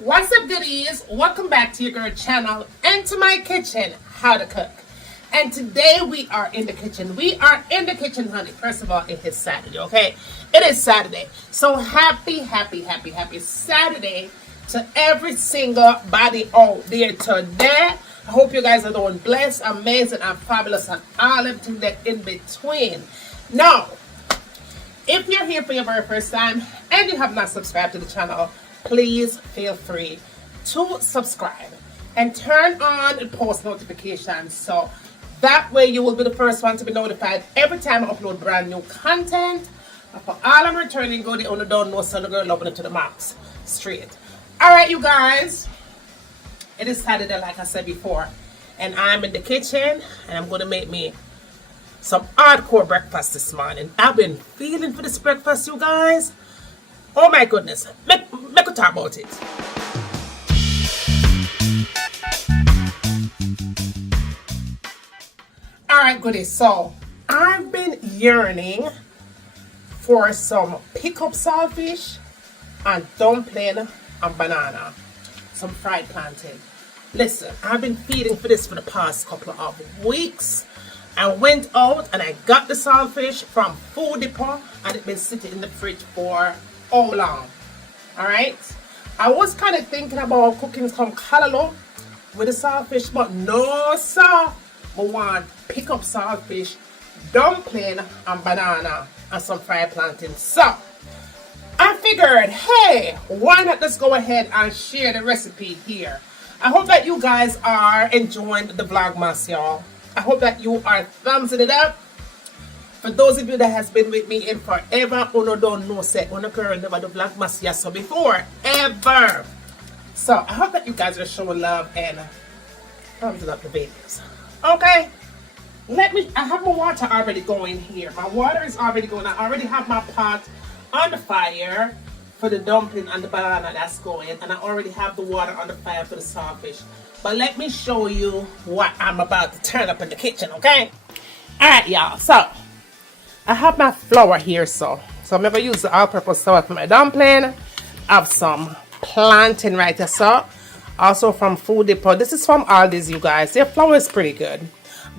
What's up, goodies? Welcome back to your girl channel and to my kitchen, How to Cook. And today we are in the kitchen. We are in the kitchen, honey. First of all, it is Saturday, okay? It is Saturday. So happy Saturday to every single body out there today. I hope you guys are doing blessed, amazing, and fabulous, and all everything that in between. Now, if you're here for your very first time and you have not subscribed to the channel, please feel free to subscribe and turn on the post notifications so that way you will be the first one to be notified every time I upload brand new content. And for all I'm returning, go the only don't know, so the girl loving it to the max. Straight. Alright, you guys. It is Saturday, like I said before. And I'm in the kitchen and I'm going to make me some hardcore breakfast this morning. I've been feeling for this breakfast, you guys. Oh my goodness. Make we talk about it. Alright, goodies. So, I've been yearning for some pick-up saltfish and dumpling and banana. Some fried plantain. Listen, I've been feeding for this for the past couple of weeks. I went out and I got the saltfish from Food Depot and it's been sitting in the fridge for how long? Alright? I was kind of thinking about cooking some callaloo with the saltfish, but no, sir. I want pick up saltfish, dumpling, and banana, and some fried plantain. So, I figured, hey, why not just go ahead and share the recipe here? I hope that you guys are enjoying the vlogmas, y'all. I hope that you are thumbsing it up. For those of you that has been with me in forever, uno don't know say uno girl never do vlogmas yes so before ever. So I hope that you guys are showing love and thumbsing up the videos. Okay, I have my water already going here. My water is already going. I already have my pot on the fire for the dumpling and the banana that's going, and I already have the water on the fire for the saltfish. But let me show you what I'm about to turn up in the kitchen, okay? Alright, y'all. So, I have my flour here, so I'm going to use the all-purpose flour for my dumpling. I have some plantain right there, so. Also from Food Depot. This is from Aldi's, you guys. Their flour is pretty good.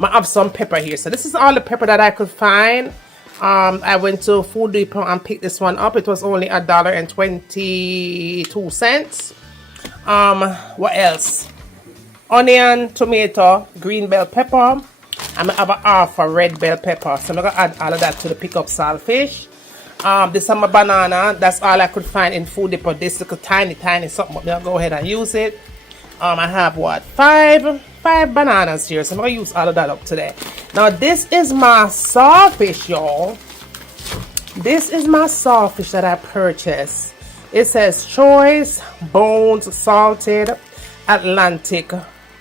I have some pepper here. So, this is all the pepper that I could find. I went to Food Depot and picked this one up. It was only $1.22. What else? Onion, tomato, green bell pepper. I'm going to have a half a red bell pepper. So I'm going to add all of that to the pick up saltfish. This is my banana. That's all I could find in Food Depot. This little tiny something. But I'll go ahead and use it. I have what? Five bananas here. So I'm going to use all of that up today. Now this is my saltfish, y'all. This is my saltfish that I purchased. It says choice, bones, salted, Atlantic,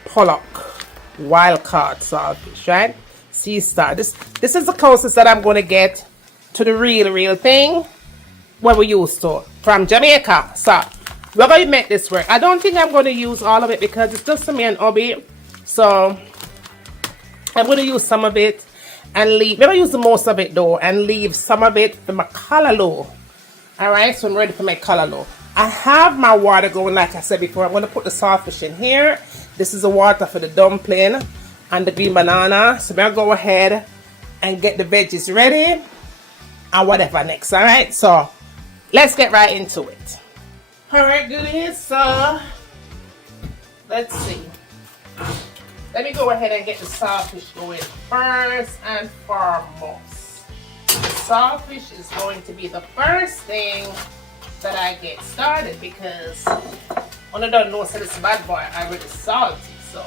pollock, wild caught saltfish, right? Sea star. This is the closest that I'm going to get to the real thing what we used to from Jamaica. So we're going to make this work. I don't think I'm going to use all of it because it's just for me and Obi. So I'm going to use some of it and leave. We're going to use the most of it though and leave some of it for my callaloo. Alright, so I'm ready for my callaloo. I have my water going like I said before. I'm going to put the saltfish in here. This is the water for the dumpling and the green banana. So I'm going to go ahead and get the veggies ready and whatever next. Alright, so let's get right into it. Alright, goodies. So let's see. Let me go ahead and get the saltfish going first and foremost. The saltfish is going to be the first thing that I get started because when I don't know, so this bad boy already salty. So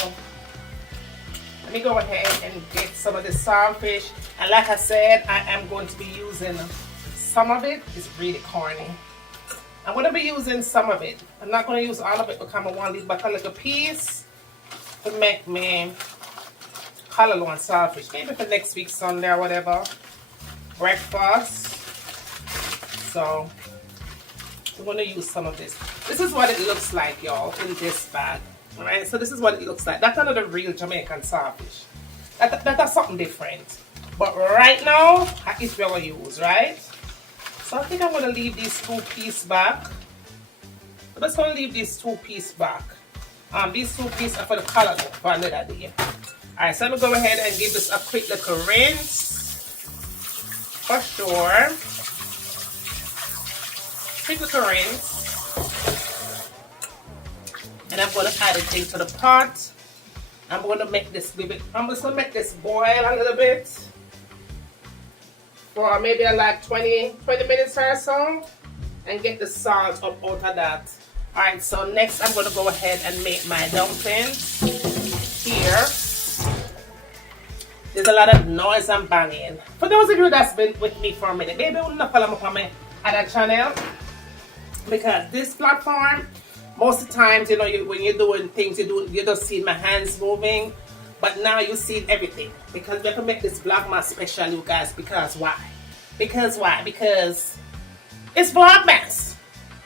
let me go ahead and get some of the saltfish. And like I said, I am going to be using some of it. It's really corny. I'm going to be using some of it. I'm not going to use all of it because I want to leave back a little piece to make me callaloo and saltfish. Maybe for next week Sunday or whatever. Breakfast. So I'm going to use some of this. This is what it looks like, y'all, in this bag. Alright, so this is what it looks like. That's another real Jamaican saltfish. That's something different. But right now, it's what we use, right? So I think I'm going to leave these 2 pieces back. I'm just gonna leave these 2 pieces back. These 2 pieces are for the color for another day. Alright, so I'm gonna go ahead and give this a quick little rinse for sure. Quick little rinse. And I'm gonna add it into the pot. I'm gonna make this I'm just gonna make this boil a little bit for maybe like 20 minutes or so, and get the salt up out of that. Alright, so next I'm gonna go ahead and make my dumplings here. There's a lot of noise and banging. For those of you that's been with me for a minute, maybe you not follow me on my other channel, because this platform, most of the times, you know, when you're doing things, you just see my hands moving, but now you see everything, because we have to make this Vlogmas special, you guys. Because why? Because it's Vlogmas,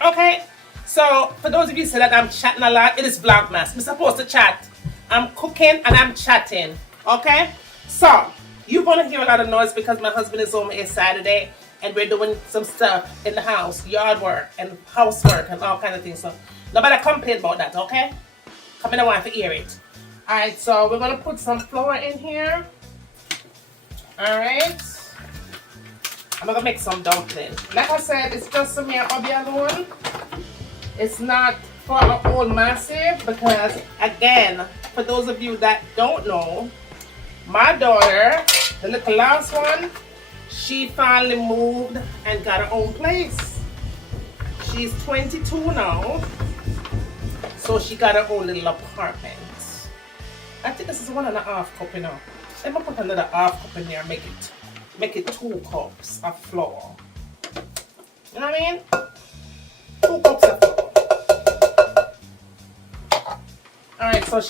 okay? So for those of you who say that I'm chatting a lot, it is Vlogmas. I'm supposed to chat. I'm cooking and I'm chatting, okay? So you're gonna hear a lot of noise because my husband is home. It's Saturday and we're doing some stuff in the house, yard work and housework and all kind of things. So nobody complain about that, okay? Come in, I want to hear it. Alright, so we're gonna put some flour in here. Alright. I'm gonna make some dumplings. Like I said, it's just for me and Obi alone. It's not for a whole massive, because again, for those of you that don't know, my daughter, the little last one, she finally moved and got her own place. She's 22 now, so she got her own little apartment. I think this is 1.5 cup, you know. Let me put another half cup in there, make it 2 cups of flour. You know what I mean? 2 cups of flour. Alright, so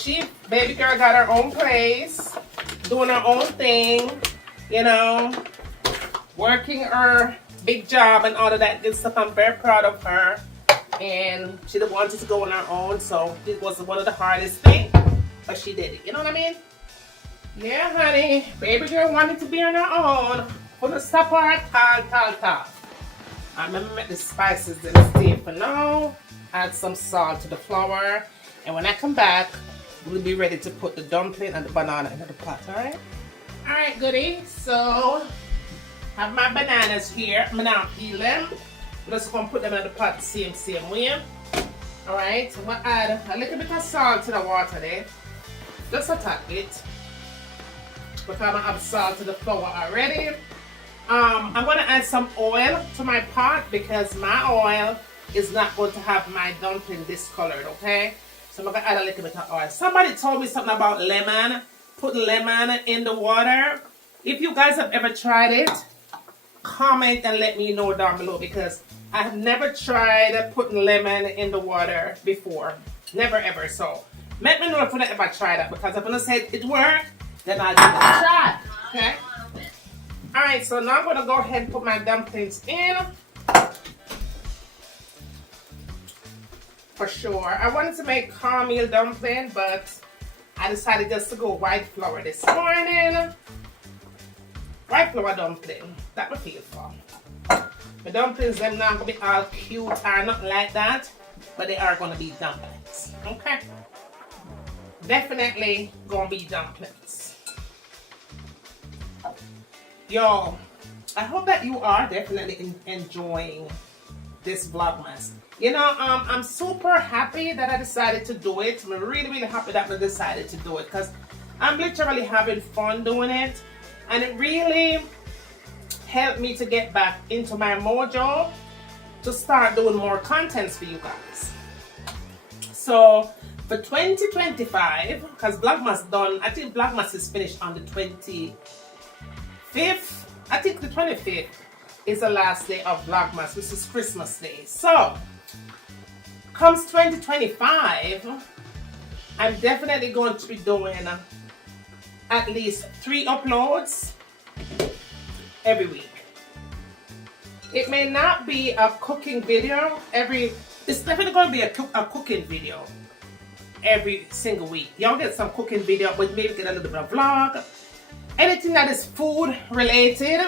baby girl got her own place, doing her own thing, you know, working her big job and all of that good stuff. I'm very proud of her. And she wanted to go on her own, so it was one of the hardest things, but she did it. You know what I mean? Yeah, honey. Baby girl wanted to be on her own. Put a stop her at tal. I remember make the spices in the steam for now. Add some salt to the flour. And when I come back, we'll be ready to put the dumpling and the banana into the pot, alright? Alright, goodie. So, have my bananas here. I'm now peel them. I'm just going to put them in the pot the same way. Alright, so I'm going to add a little bit of salt to the water there. Just a tad bit. Because I have salt to the flour already. I'm going to add some oil to my pot, because my oil is not going to have my dumpling discolored, okay? So I'm going to add a little bit of oil. Somebody told me something about lemon. Putting lemon in the water. If you guys have ever tried it, comment and let me know down below, because I have never tried putting lemon in the water before. Never ever. So let me know if you ever try that, because if I say it worked, then I'll give it a try. Okay? Alright, so now I'm going to go ahead and put my dumplings in. For sure. I wanted to make cornmeal dumpling, but I decided just to go white flour this morning. White flour dumpling. That would feel for. The dumplings, them not going to be all cute or nothing like that, but they are going to be dumplings. Okay? Definitely going to be dumplings. Yo, I hope that you are definitely enjoying this Vlogmas. You know, I'm super happy that I decided to do it. I'm really happy that I decided to do it, because I'm literally having fun doing it. And it really helped me to get back into my mojo to start doing more contents for you guys. So for 2025, because Vlogmas done, I think Vlogmas is finished on the 25th. I think the 25th is the last day of Vlogmas, which is Christmas Day. So comes 2025, I'm definitely going to be doing at least 3 uploads every week. It may not be a cooking video it's definitely going to be a cooking video every single week. Y'all get some cooking video, but maybe get a little bit of vlog. Anything that is food related,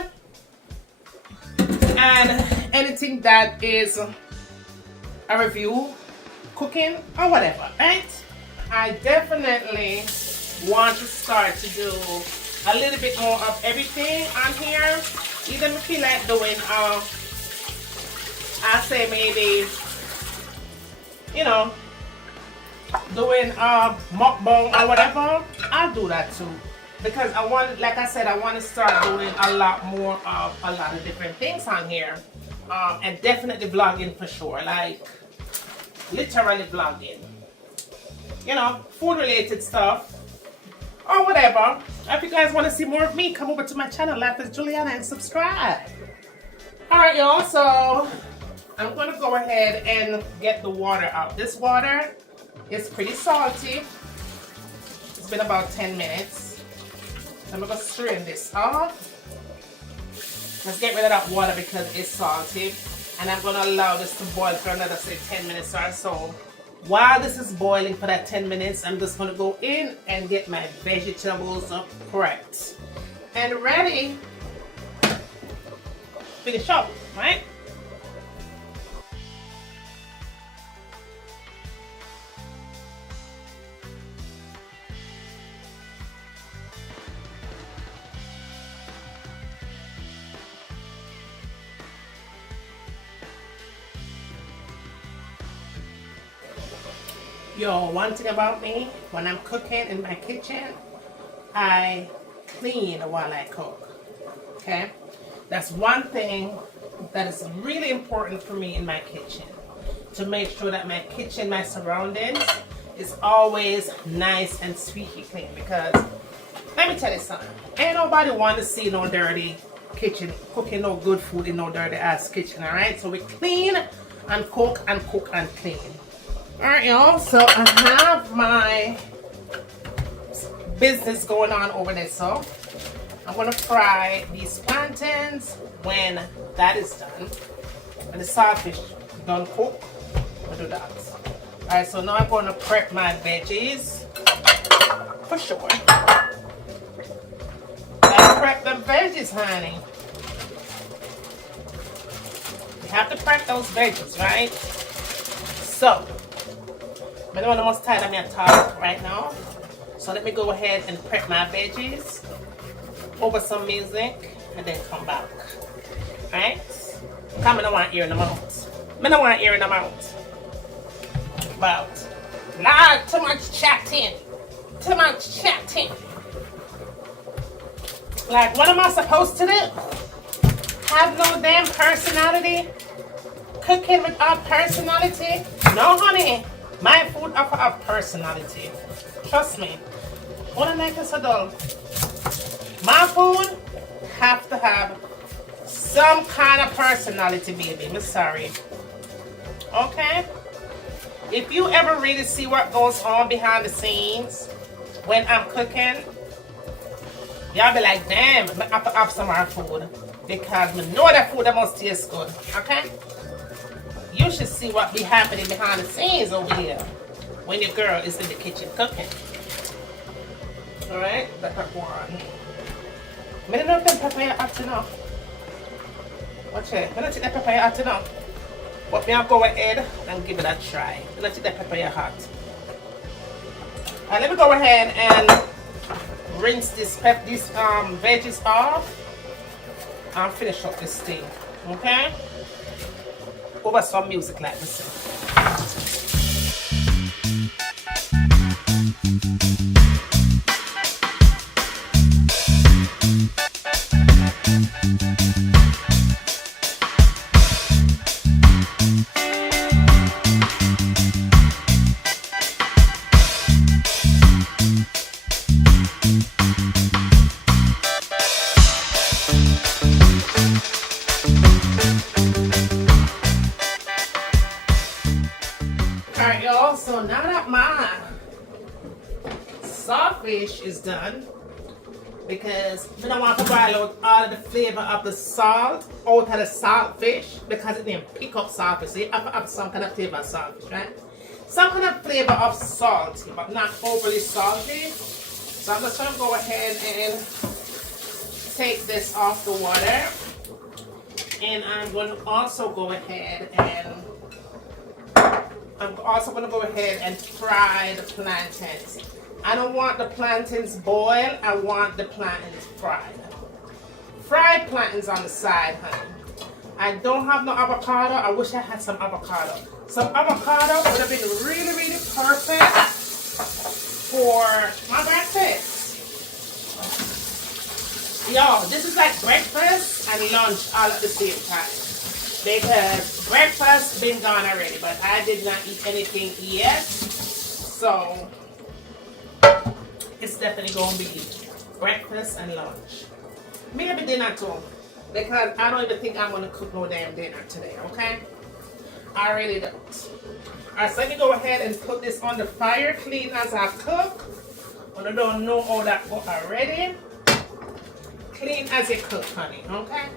and anything that is a review cooking or whatever, right? I definitely want to start to do a little bit more of everything on here. Even if you feel like doing, I say maybe, you know, doing mukbang or whatever, I'll do that too. Because I want, like I said, I want to start doing a lot more of a lot of different things on here. And definitely vlogging for sure, like literally vlogging. You know, food related stuff or whatever. If you guys want to see more of me, come over to my channel, Life with Juliana, and subscribe. Alright y'all, so I'm going to go ahead and get the water out. This water is pretty salty. It's been about 10 minutes. I'm going to strain this off. Let's get rid of that water because it's salty. And I'm going to allow this to boil for another, say, 10 minutes or so. While this is boiling for that 10 minutes, I'm just going to go in and get my vegetables prepped and ready. Finish up, right? Yo, one thing about me, when I'm cooking in my kitchen, I clean while I cook, okay? That's one thing that is really important for me in my kitchen, to make sure that my kitchen, my surroundings, is always nice and squeaky clean. Because, let me tell you something, ain't nobody want to see no dirty kitchen, cooking no good food in no dirty ass kitchen, alright? So we clean and cook and clean. Alright y'all, so I have my business going on over there. So I'm going to fry these plantains. When that is done, and the saltfish done cook, we'll do that. Alright, so now I'm going to prep my veggies for sure. Gotta prep the veggies, honey. You have to prep those veggies, right? So I don't know how much time I'm going to talk right now. So let me go ahead and prep my veggies over some music and then come back. Alright? Come, I don't want ear in the mouth. I don't want ear in the mouth. But, Lord, too much chatting. Too much chatting. Like, what am I supposed to do? Have no damn personality? Cooking without personality? No, honey. My food have to have personality. Trust me. What make us adult? My food have to have some kind of personality, baby. I'm sorry. Okay? If you ever really see what goes on behind the scenes when I'm cooking, y'all be like, damn, I have to have some more food. Because I know that food that must taste good. Okay? You should see what be happening behind the scenes over here when your girl is in the kitchen cooking. Alright, that's one. I don't know if that pepper you have to know. Watch it. I don't think that pepper you have to know. But me I'll go ahead and give it a try. I don't think that pepper you hot. Alright, let me go ahead and rinse these veggies off and finish up this thing. Okay? Over some music like this. Alright y'all, so now that my saltfish is done, because I don't want to boil out all of the flavor of the salt out of the saltfish, because it didn't pick up saltfish, so you have to have some kind of flavor of saltfish, right? Some kind of flavor of salty, but not overly salty. So I'm just going to go ahead and take this off the water, and I'm going to also go ahead and I'm also going to go ahead and fry the plantains. I don't want the plantains boiled. I want the plantains fried. Fried plantains on the side, honey. I don't have no avocado. I wish I had some avocado. Some avocado would have been really, really perfect for my breakfast. Y'all, this is like breakfast and lunch all at the same time. Because breakfast been gone already, but I did not eat anything yet. So it's definitely gonna be breakfast and lunch. Maybe dinner too. Because I don't even think I'm gonna cook no damn dinner today, okay? I really don't. Alright, so let me go ahead and put this on the fire, clean as I cook. When I don't know all that already. Clean as you cook, honey, okay?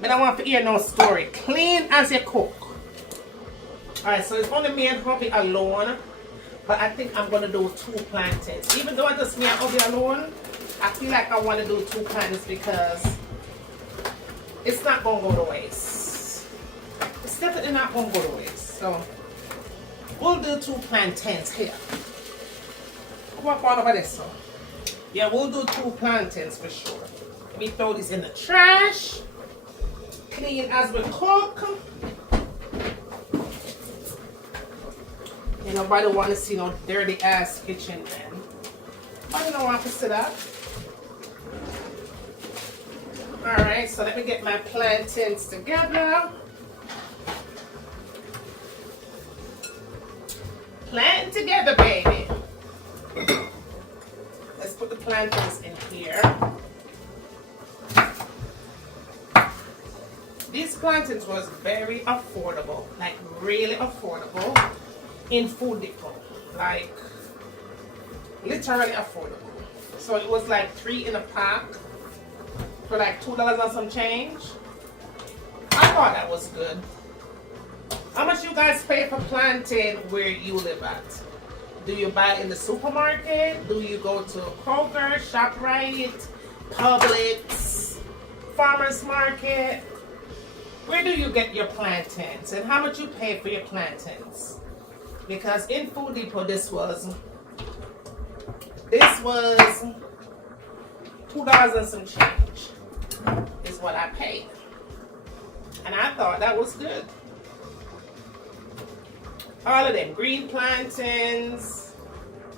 But I want to hear no story. Clean as you cook. Alright, so it's only me and hubby alone. But I think I'm going to do 2 plantains. Even though it's just me and hubby alone, I feel like I want to do 2 plantains because it's not going to go to waste. It's definitely not going to go to waste. So, we'll do 2 plantains here. Come on over this one. Yeah, we'll do 2 plantains for sure. Let me throw this in the trash. Clean as we cook. And nobody want to see no dirty ass kitchen, man. I don't want to sit up. Alright, so let me get my plantains together. Plant together, baby. Let's put the plantains in here. These plantains was very affordable, like really affordable in Food Depot, like literally affordable. So it was like 3 in a pack for like $2 and some change. I thought that was good. How much you guys pay for plantain where you live at? Do you buy in the supermarket? Do you go to Kroger, ShopRite, Publix, Farmers Market? Where do you get your plantains and how much you pay for your plantains? Because in Food Depot this was $2 and some change is what I paid. And I thought that was good. All of them, green plantains,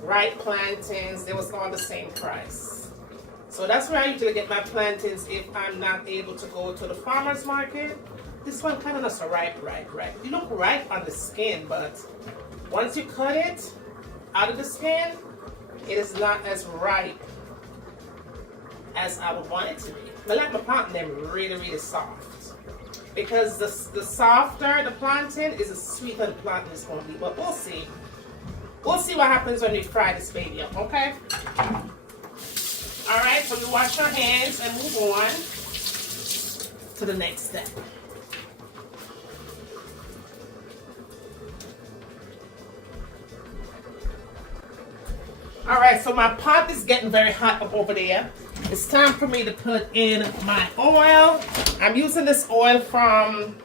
ripe plantains, they was all the same price. So that's where I usually get my plantains if I'm not able to go to the farmer's market. This one kind of looks ripe. You look ripe on the skin, but once you cut it out of the skin, it is not as ripe as I would want it to be. But like my plantain, them really, really soft. Because the softer the plantain is, the sweeter the plantain is going to be. But we'll see. We'll see what happens when we fry this baby up, okay? Alright, so we wash our hands and move on to the next step. Alright, so my pot is getting very hot up over there. It's time for me to put in my oil. I'm using this oil from,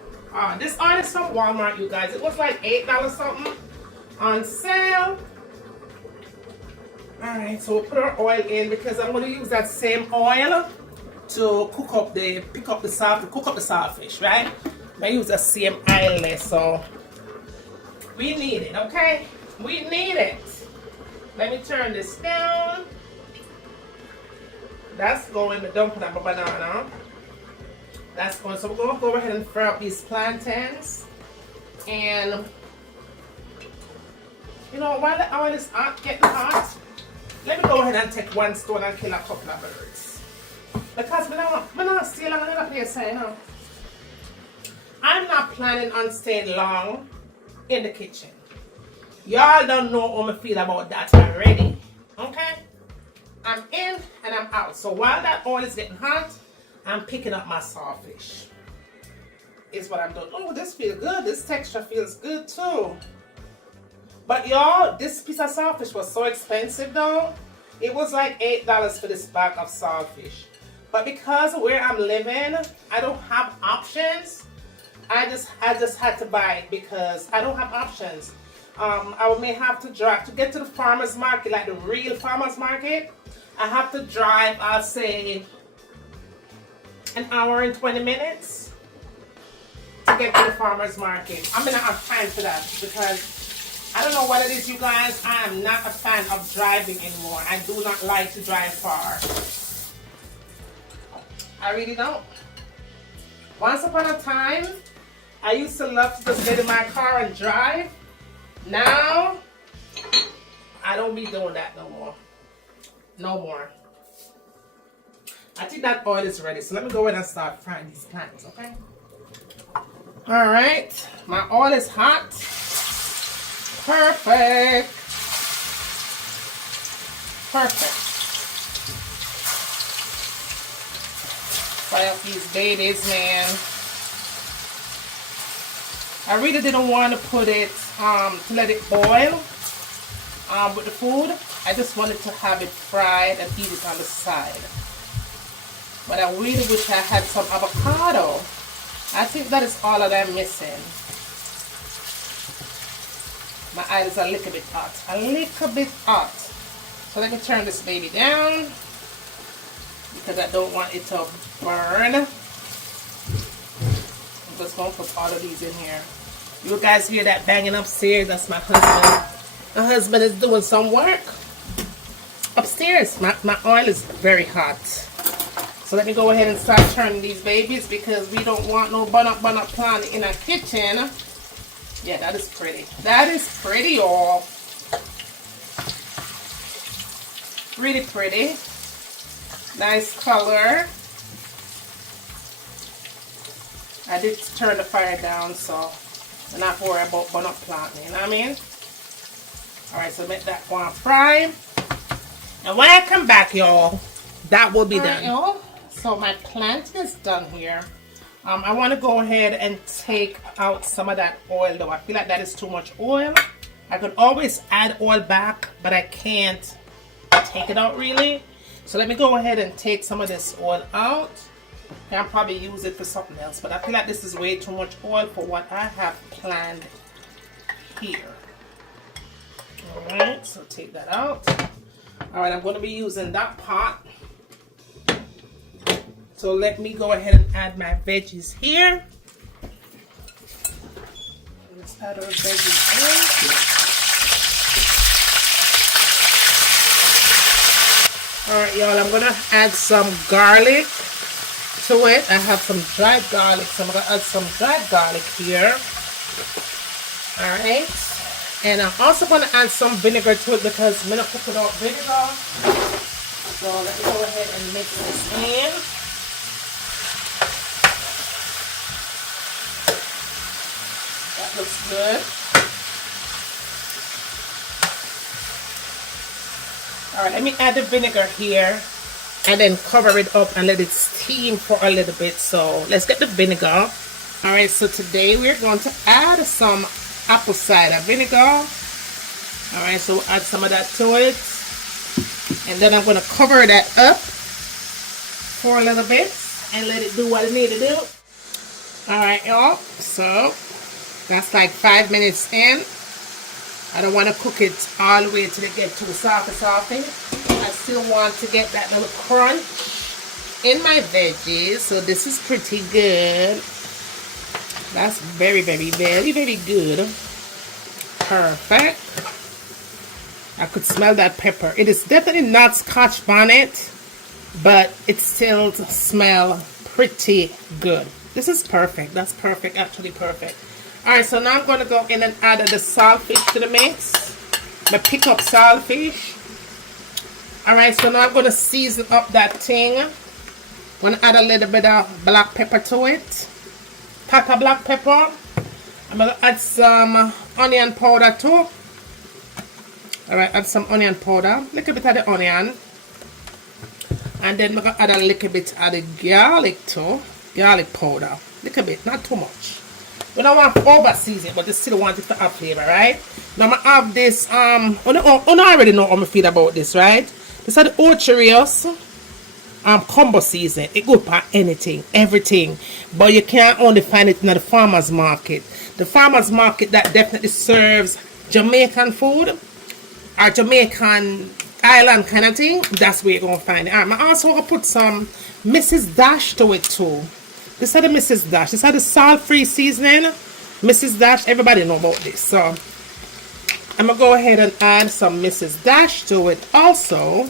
this oil is from Walmart, you guys. It was like $8 something on sale. Alright, so we'll put our oil in because I'm going to use that same oil to cook up the saltfish, right? I use the same oil, so we need it, okay? We need it. Let me turn this down. That's going to dump that banana. That's going. So we're going to go ahead and fry up these plantains. And you know, while the oil is getting hot, let me go ahead and take 1 stone and kill a couple of birds. Because we're not staying long in another place, you know. I'm not planning on staying long in the kitchen. Y'all don't know how I feel about that already. Okay? I'm in and I'm out. So while that oil is getting hot, I'm picking up my saltfish. Is what I'm doing. Oh, this feels good. This texture feels good too. But y'all, this piece of saltfish was so expensive though. It was like $8 for this bag of saltfish. But because of where I'm living, I don't have options. I just had to buy it because I don't have options. I may have to drive to get to the farmer's market, like the real farmer's market. I have to drive, I'll say, an hour and 20 minutes to get to the farmer's market. I'm gonna have time for that because I don't know what it is, you guys. I am not a fan of driving anymore. I do not like to drive far. I really don't. Once upon a time, I used to love to just get in my car and drive. Now, I don't be doing that no more. No more. I think that oil is ready, so let me go ahead and start frying these plantains, okay? Alright, my oil is hot. Perfect. Perfect. Fry up these babies, man. I really didn't want to put it, to let it boil with the food. I just wanted to have it fried and eat it on the side. But I really wish I had some avocado. I think that is all that I'm missing. My eyes are a little bit hot. A little bit hot. So let me turn this baby down because I don't want it to burn. I'm just going to put all of these in here. You guys hear that banging upstairs? That's my husband. My husband is doing some work upstairs. My oil is very hot. So let me go ahead and start turning these babies because we don't want no bun-up plant in our kitchen. Yeah, that is pretty. That is pretty, y'all. Really pretty. Nice color. I did turn the fire down, so I'm not worried about bun-up plant, you know what I mean? Alright, so make that one fry. And when I come back, y'all, that will be done. Y'all, so my plant is done here. I want to go ahead and take out some of that oil, though. I feel like that is too much oil. I could always add oil back, but I can't take it out really. So let me go ahead and take some of this oil out. I can probably use it for something else, but I feel like this is way too much oil for what I have planned here. Alright, so take that out. Alright, I'm going to be using that pot. So let me go ahead and add my veggies here. Let's add our veggies in. Alright, y'all, I'm going to add some garlic to it. I have some dried garlic, so I'm going to add some dried garlic here. Alright. And I'm also going to add some vinegar to it because I'm going to cook without vinegar. So let me go ahead and mix this in. That looks good. Alright, let me add the vinegar here and then cover it up and let it steam for a little bit. So let's get the vinegar. Alright, so today we're going to add some apple cider vinegar. Alright, so we'll add some of that to it. And then I'm going to cover that up for a little bit and let it do what it needs to do. Alright, y'all. So that's like 5 minutes in. I don't want to cook it all the way till it gets too soft. I still want to get that little crunch in my veggies. So this is pretty good. That's very, very, very, very good. Perfect. I could smell that pepper. It is definitely not Scotch bonnet, but it still smells pretty good. This is perfect. That's perfect. Actually perfect. Alright, so now I'm going to go in and add the saltfish to the mix. My pick up saltfish. Alright, so now I'm going to season up that thing. I'm going to add a little bit of black pepper to it. Pack of black pepper. I'm going to add some onion powder too. Alright, add some onion powder. Little bit of the onion. And then I'm going to add a little bit of the garlic too. Garlic powder. Little bit, not too much. We don't want to over season, but you still want it to have flavor, right? Now I'm going to have this, I already know how I feel about this, right? This is the Ocherios combo season. It good for anything, everything. But you can't only find it in the farmer's market. The farmer's market that definitely serves Jamaican food or Jamaican island kind of thing, that's where you're gonna find it. I'm also gonna put some Mrs. Dash to it too. This is the Mrs. Dash. This is the salt-free seasoning. Mrs. Dash, everybody know about this. So I'm gonna go ahead and add some Mrs. Dash to it also.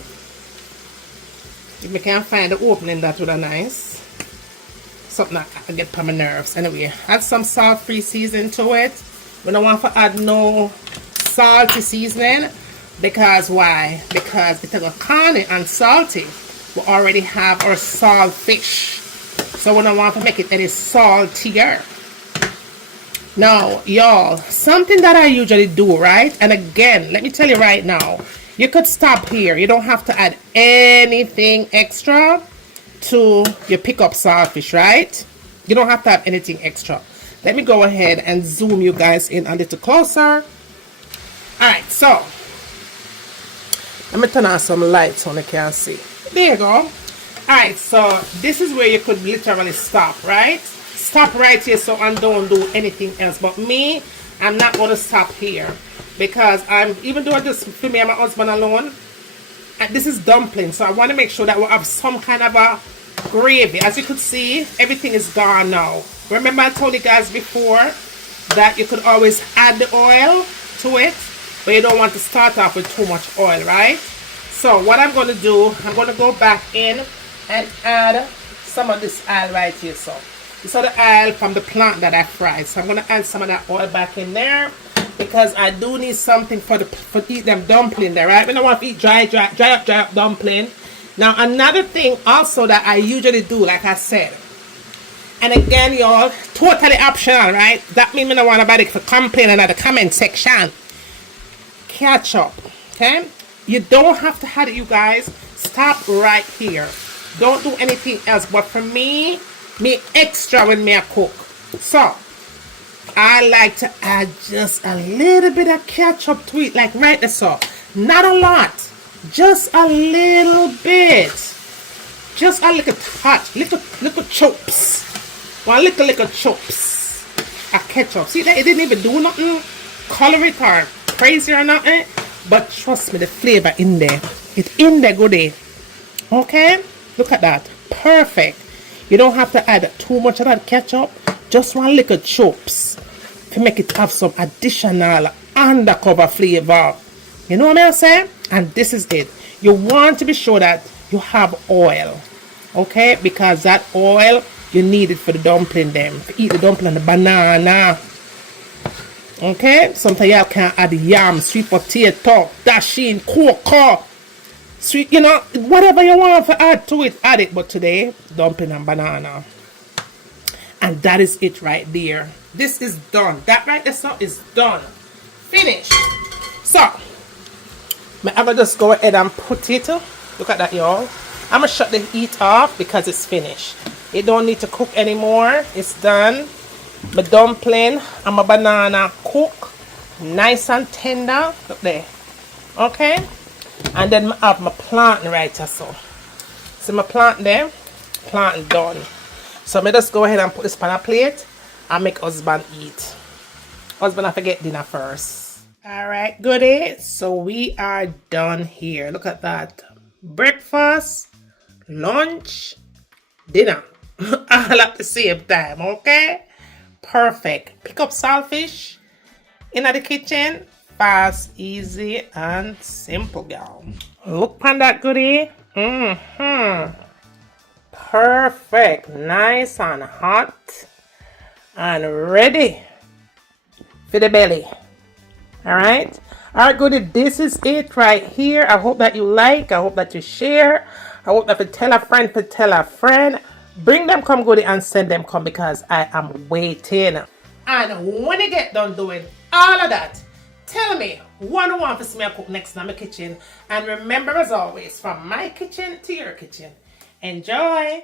If we can find the opening, that would be nice. Something that I can get on my nerves. Anyway, add some salt-free seasoning to it. We don't want to add no salty seasoning. Because why? Because it's a corny and salty. We already have our saltfish. So we don't want to make it any saltier. Now, y'all, something that I usually do, right? And again, let me tell you right now, you could stop here. You don't have to add anything extra to your pickup saltfish, right? You don't have to have anything extra. Let me go ahead and zoom you guys in a little closer. Alright, so let me turn on some lights so you can see. There you go. Alright, so this is where you could literally stop, right? Stop right here so I don't do anything else. But me, I'm not going to stop here. Because I'm even doing this for me and my husband alone. And this is dumpling, so I want to make sure that we have some kind of a gravy. As you could see, everything is gone now. Remember I told you guys before that you could always add the oil to it, but you don't want to start off with too much oil, right? So what I'm going to do, I'm going to go back in and add some of this oil right here. So this is the oil from the plant that I fried. So I'm going to add some of that oil back in there. Because I do need something for eat them dumpling there, right? We don't want to eat dry up dumpling. Now another thing also that I usually do, like I said, and again, y'all, totally optional, right? That means I don't want anybody to complain in the comment section. Ketchup, okay? You don't have to have it, you guys. Stop right here. Don't do anything else. But for me extra when me cook. So I like to add just a little bit of ketchup to it, like right there, so not a lot, just a little bit, just a little touch, little chops, one little chops of ketchup. See that it didn't even do nothing color it or crazy or nothing, but trust me, the flavor in there, it's in there good. Okay, look at that, perfect. You don't have to add too much of that ketchup, just one little chops to make it have some additional undercover flavor. You know what I'm saying? And this is it. You want to be sure that you have oil, okay? Because that oil, you need it for the dumpling them. To eat the dumpling, the banana. Okay? Sometimes y'all can add yam, sweet potato, dasheen, cocoa, sweet, you know, whatever you want to add to it, add it. But today, dumpling and banana. And that is it right there. This is done. That right there so is done. Finished. So, I'm going to just go ahead and put it. Look at that, y'all. I'm going to shut the heat off because it's finished. It don't need to cook anymore. It's done. My dumpling and my banana cook. Nice and tender. Look there. Okay? And then I have my plantain right here. So, see my plantain there? Plantain done. So I just go ahead and put this on a plate and make husband eat. Husband, I forget dinner first. Alright, goodie. So we are done here. Look at that. Breakfast, lunch, dinner. All at the same time, okay? Perfect. Pick up saltfish in the kitchen. Fast, easy, and simple, girl. Look on that goodie. Perfect, nice and hot and ready for the belly. Alright, goodie, this is it right here. I hope that you like, I hope that you share, I hope that you tell a friend to tell a friend. Bring them come goodie and send them come because I am waiting. And when you get done doing all of that, tell me what you want to see me cook next in my kitchen. And remember, as always, from my kitchen to your kitchen, enjoy!